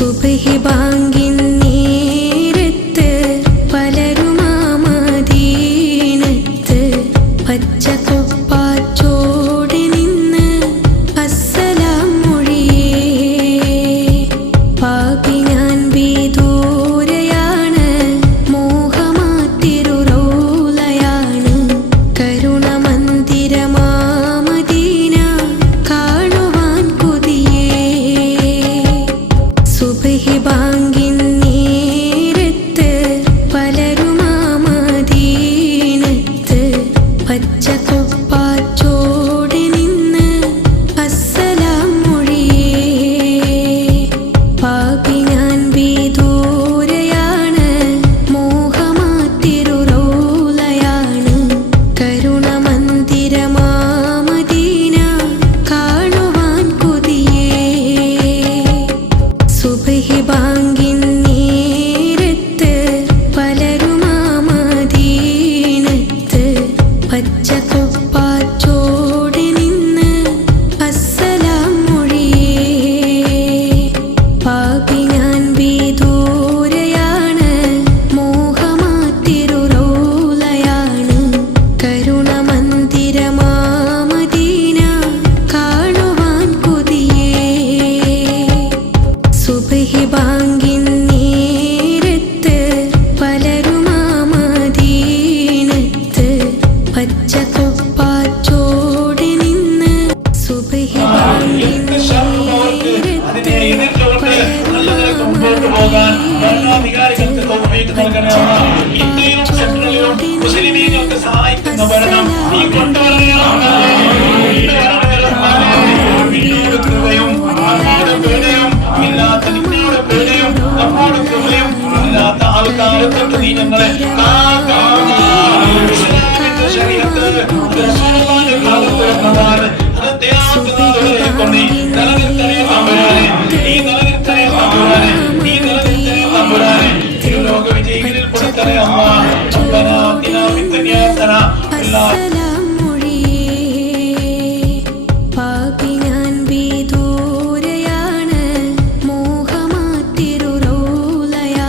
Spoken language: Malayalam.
സുബ്ഹി ബാങ്കിൻ നേരത്ത് പലരുമാ മദീനത്ത് പച്ചക്കുപ്പാച്ചോടെ നിന്ന് അസ്സലാം മൊഴിയേ. പാപി ഞാൻ വിദൂരയാണ്, മോഹമാത്തിരു റൗളയാണ്, കരുണമന്ദിരമാ മദീന കാണുവാൻ കൊതിയേ. സുബ്ഹി ബാങ്കിൻ നേരത്ത് പലരുമാ മദീനത്ത് പച്ചക്കുപ്പാച്ചോടെ നിന്ന് അസ്സലാം മൊഴിയേ. പാപി ഞാൻ വിദൂരയാണ്, മോഹമാത്തിരു റൗളയാണ്, കരുണമന്ദിരമാ മദീന കാണുവാൻ കൊതിയേ. സുബ്ഹി ബാങ്കിൻ നേരത്ത് പലരുമാ മദീനത്ത് പച്ചക്കുപ്പാച്ചോടെ നിന്ന് അസ്സലാം മൊഴിയേ. പാപി ഞാൻ വിദൂരയാണ്, മോഹമാത്തിരു റൗളയാണ്, കരുണമന്ദിരമാ മദീന കാണുവാൻ കൊതിയേ. സുബ്ഹി ബാങ്കിൻ നേരത്ത് പലരുമാ മദീനത്ത് പച്ചക്കുപ്പാച്ചോടെ നിന്ന് സുബ്ഹി ബാങ്കിൻ ഭരണാധികാരികൾക്ക് തൗഫീഖ് നൽകണമേ. ഇന്ത്യയിലും സെൻട്രലിലും മുസ്ലിമീങ്ങൾക്ക് സഹായിക്കുന്ന ഭരണം നീ കൊണ്ടുവരണമേ. നിന്നോട് കൃപയും അങ്ങോട് പേടിയും ഇല്ലാത്ത നിന്നോട് പേടിയും നമ്മോട് കൃപയും ഇല്ലാത്ത ആൾക്കാരെ തൊട്ട് നീ ഞങ്ങളെ